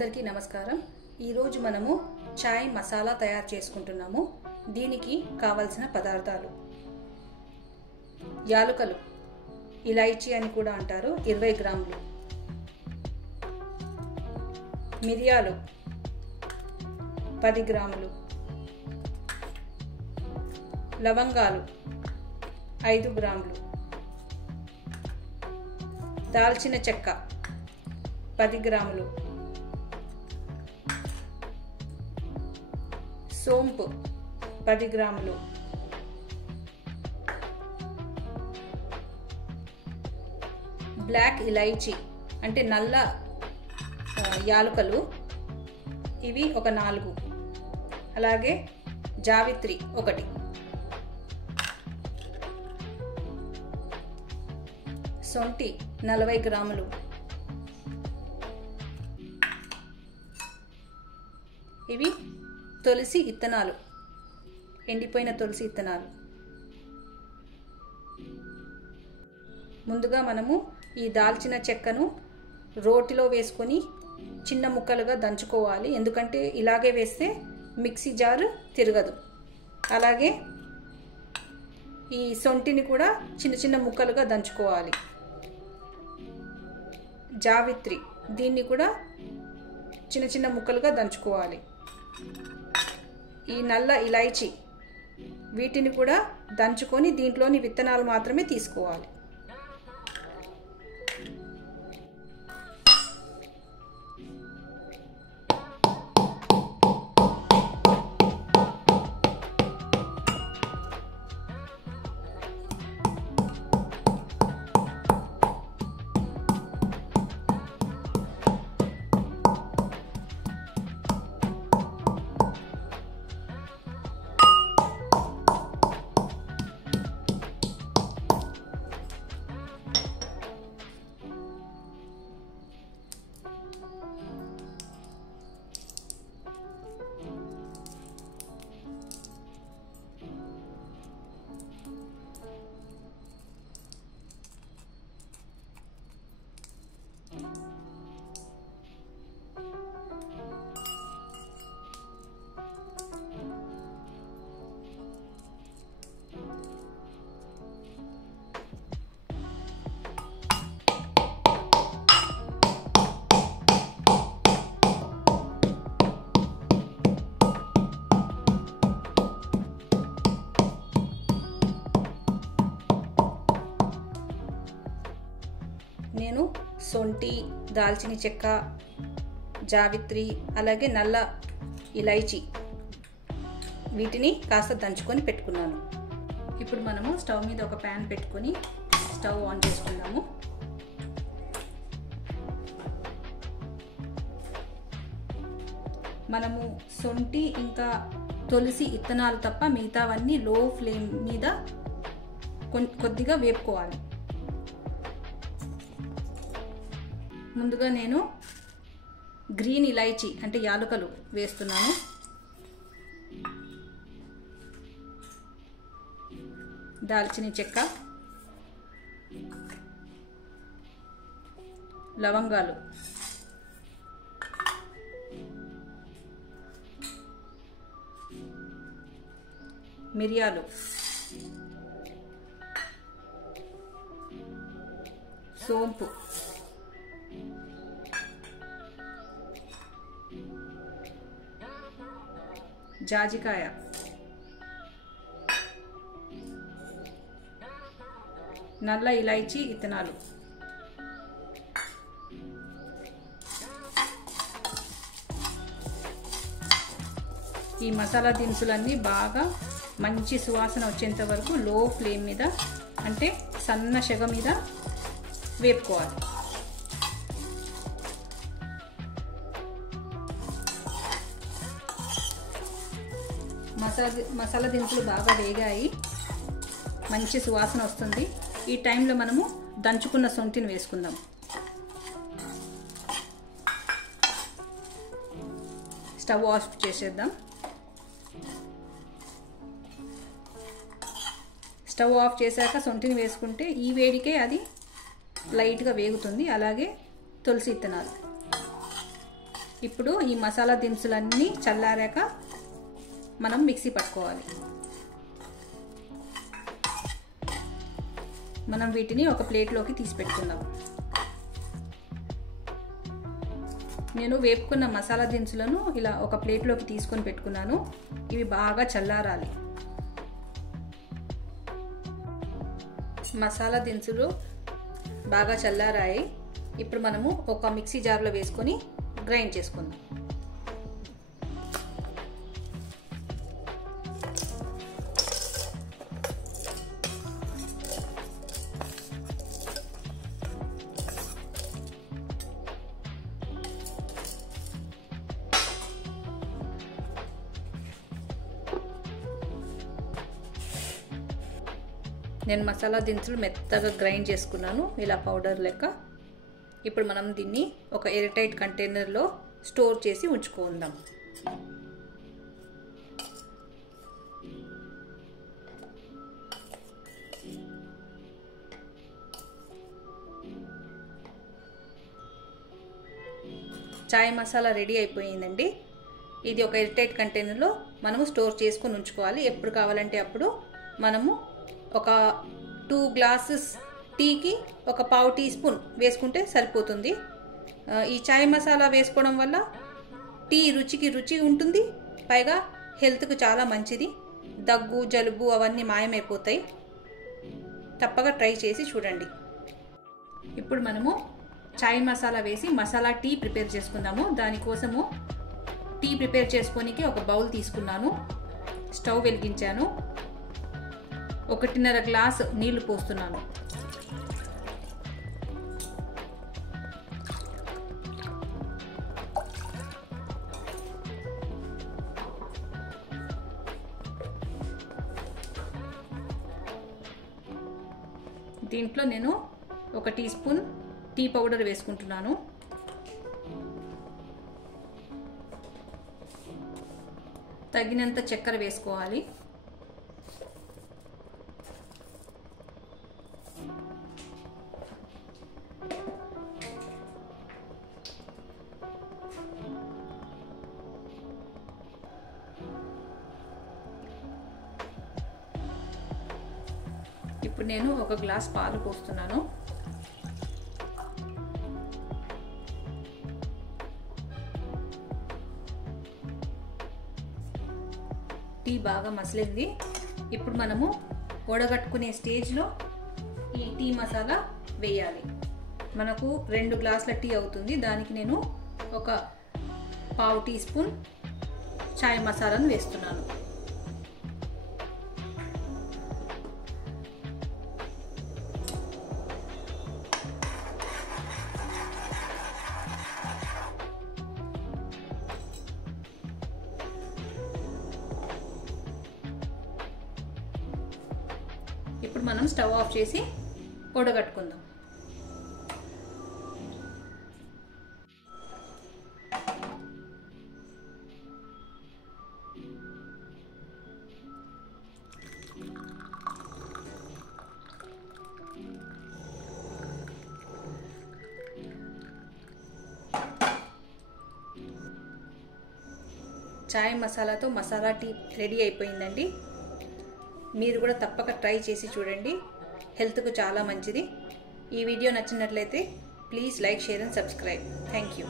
అందరికీ నమస్కారం। ఈ రోజు మనము చాయ్ మసాలా తయారు చేసుకుంటున్నాము। దీనికి కావాల్సిన పదార్థాలు యాలకులు, ఇలాచీ అని కూడా అంటారు 20 గ్రాములు, మిరియాలు 10 గ్రాములు, లవంగాలు 5 గ్రాములు, దాల్చిన చెక్క 10 గ్రాములు, సోంపు 10 గ్రాములు, బ్లాక్ ఇలాచీ అంటే నల్ల యాలకులు ఇవి ఒక 4, అలాగే జావిత్రి 1, సొంటి 40 గ్రాములు, ఇవి తులసి ఇత్తనాలు, ఎండిపోయిన తులసి ఇత్తనాలు। ముందుగా మనము ఈ దాల్చిన చెక్కను రోటిలో వేసుకొని చిన్న ముక్కలుగా దంచుకోవాలి, ఎందుకంటే ఇలాగే వేస్తే మిక్సీ జార్ తిరగదు। అలాగే ఈ సొంటిని కూడా చిన్న చిన్న ముక్కలుగా దంచుకోవాలి। జావిత్రి దీన్ని కూడా చిన్న చిన్న ముక్కలుగా దంచుకోవాలి। ఈ నల్ల ఇలాచీ వీటిని కూడా దంచుకొని దీంట్లోని విత్తనాలు మాత్రమే తీసుకోవాలి। నేను సొంటి, దాల్చిన చెక్క, జావిత్రి అలాగే నల్ల ఇలాచీ వీటిని కాస్త దంచుకొని పెట్టుకున్నాను। ఇప్పుడు మనము స్టవ్ మీద ఒక ప్యాన్ పెట్టుకొని స్టవ్ ఆన్ చేసుకుందాము। మనము సొంటి ఇంకా తులసి ఇత్తనాలు తప్ప మిగతావన్నీ లో ఫ్లేమ్ మీద కొద్దిగా వేపుకోవాలి। ముందుగా నేను గ్రీన్ ఇలాచీ అంటే యాలకులు వేస్తున్నాను, దాల్చిన చెక్క, లవంగాలు, మిరియాలు, సోంపు, జాజికాయ, నల్ల ఇలాచీ ఇత్తనాలు, ఈ మసాలా దినుసులన్నీ బాగా మంచి సువాసన వచ్చేంత వరకు లో ఫ్లేమ్ మీద అంటే సన్న సెగ మీద వేపుకోవాలి। మసాలా దినుసులు బాగా వేగాయి, మంచి సువాసన వస్తుంది। ఈ టైంలో మనము దంచుకున్న సొంటిని వేసుకుందాం। స్టవ్ ఆఫ్ చేసేద్దాం। స్టవ్ ఆఫ్ చేశాక సొంటిని వేసుకుంటే ఈ వేడికే అది లైట్గా వేగుతుంది। అలాగే తులసి ఇత్తనాలు ఇప్పుడు ఈ మసాలా దినుసులన్నీ చల్లారాక మనం మిక్సీ పట్టుకోవాలి. మనం వీటిని ఒక ప్లేట్లోకి తీసి పెట్టుకుందాం. నేను వేపుకున్న మసాలా దినుసులను ఇలా ఒక ప్లేట్లోకి తీసుకొని పెట్టుకున్నాను. ఇవి బాగా చల్లారాలి. మసాలా దినుసులు బాగా చల్లారాయి. ఇప్పుడు మనము ఒక మిక్సీ జార్లో వేసుకొని గ్రైండ్ చేసుకుందాం. నేను మసాలా దినుసులు మెత్తగా గ్రైండ్ చేసుకున్నాను, ఇలా పౌడర్ లెక్క. ఇప్పుడు మనం దీన్ని ఒక ఎయిర్ టైట్ కంటైనర్లో స్టోర్ చేసి ఉంచుకుందాం. చాయ్ మసాలా రెడీ అయిపోయిందండి. ఇది ఒక ఎయిర్ టైట్ కంటైనర్లో మనము స్టోర్ చేసుకొని ఉంచుకోవాలి. ఎప్పుడు కావాలంటే అప్పుడు మనము ఒక 2 గ్లాసెస్ టీకి ఒక పావు టీ స్పూన్ వేసుకుంటే సరిపోతుంది. ఈ చాయ్ మసాలా వేసుకోవడం వల్ల టీ రుచికి రుచి ఉంటుంది, పైగా హెల్త్కు చాలా మంచిది. దగ్గు జలుబు అవన్నీ మాయమైపోతాయి. తప్పగా ట్రై చేసి చూడండి. ఇప్పుడు మనము చాయ్ మసాలా వేసి మసాలా టీ ప్రిపేర్ చేసుకుందాము. దానికోసము టీ ప్రిపేర్ చేసుకోనికి ఒక బౌల్ తీసుకున్నాను. స్టవ్ వెలిగించాను. 1.5 గ్లాసు నీళ్లు పోస్తున్నాను. దీంట్లో నేను 1 టీ స్పూన్ టీ పౌడర్ వేసుకుంటున్నాను. తగినంత చక్కెర వేసుకోవాలి. ఇప్పుడు నేను 1 గ్లాస్ పాలు పోస్తున్నాను. టీ బాగా మసిలింది. ఇప్పుడు మనము వడగట్టుకునే స్టేజ్లో ఈ టీ మసాలా వేయాలి. మనకు 2 గ్లాసుల టీ అవుతుంది. దానికి నేను ఒక పావు టీ స్పూన్ చాయ్ మసాలాను వేస్తున్నాను. ఇప్పుడు మనం స్టవ్ ఆఫ్ చేసి వడగట్టుకుందాం. చాయ్ మసాలాతో మసాలా టీ రెడీ అయిపోయిందండి. మీరు కూడా తప్పక ట్రై చేసి చూడండి. హెల్త్కు చాలా మంచిది. ఈ వీడియో నచ్చినట్లయితే please like, share and subscribe. Thank you.